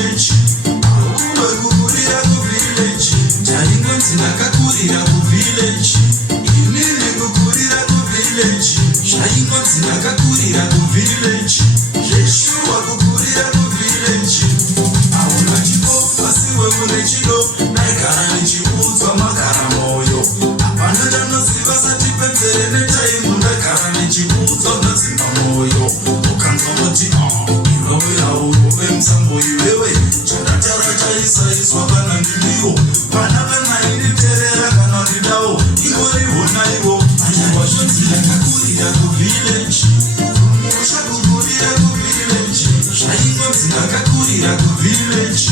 village. Kukurira ku village. Chaingonzi ndakakurira ku village. Inini kukurira ku village. Chaingonzi ndakakurira ku village. Yeshua kukurira ku village. Auna chipo asi wewe une chido. Ndagara ndichiudzwa magara moyo. Apana ndanoziva sati penzere netaimu. Ndagara ndichiudzwa ndadzimba moyo. Ukanzwa kuti iwewe aurove musambo iwewe. Chandatara chaisaiswa kana ndimiwo. Pana vanainiterera kana ndidawo. Ingoriona iwo. Anyawa zvonzi ndakakurira ku village. Musha kukurira ku village. Zvaingonzi ndakakurira ku village.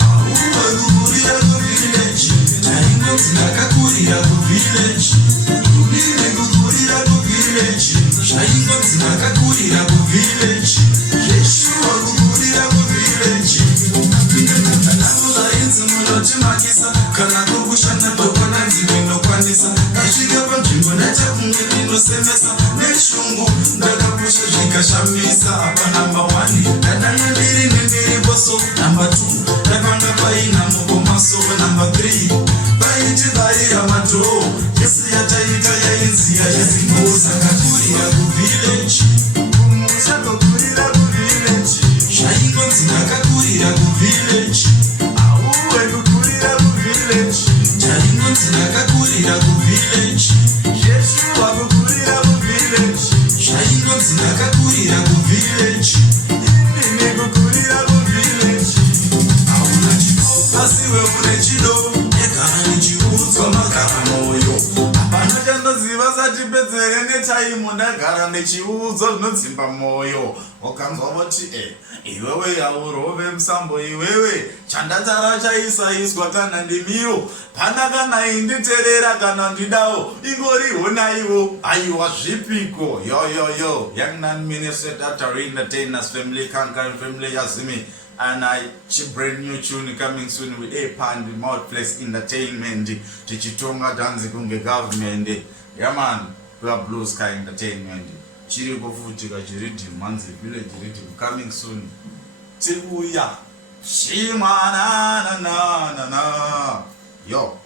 Auva kukurira ku village. Zvaingonzi ndakakurira ku village. Inini kukurira ku village. Zvaingonzi ndakakurira ku village. Yeshua kukurira ku village. Vainzi munotimakisa kana kukushanda ndokona ndinokwanisa. Ndasvika panzvimbo ndachakunge ndinosemesa neshungu. Ndakapusha zvikashamisa. Apa namba 1 ndadana ndiri nendiriposo. Namba 2 ndakanga paina mukomaso. Namba 3 paiti vaira madhoo. Yesu yataita yainziya yazimbosa. Kakurira ku village. Muchakokurira ku village. Zvaingonzi ndakakurira ku village. Auwe kukurira ku village. Zvaingonzi ndakakurira ku village. Yeshua kukurira ku village. Zvaingonzi ndakakurira ku village. Inini kukurira ku village. Auna chipo asi wewe une chido. Ndagara ndichiudzwa magara moyo. Apana chandoziva sati pedzere netaimu. Ndagara ndichiudzwa zvinodzimba moyo. Ukanzwa kuti iwewe aurove musambo iwewe. Chandatara chaisaiswa kana ndimiwo. Pana kana inditerera kana ndidawo. Ingoriona iwo. Aiwa zvipiko. Yo. Young Man Minister Dr. Entertainers Family Conquering Family Yazimi. And brand new tune coming soon with Pand Mouthplace Entertainment. Tichitonga danzi kunge government. Yeah man, we are Blue Sky Entertainment. Chiri kufutika chiriti manzi village rhythm coming soon. Tibuya. Shimana na. Yo.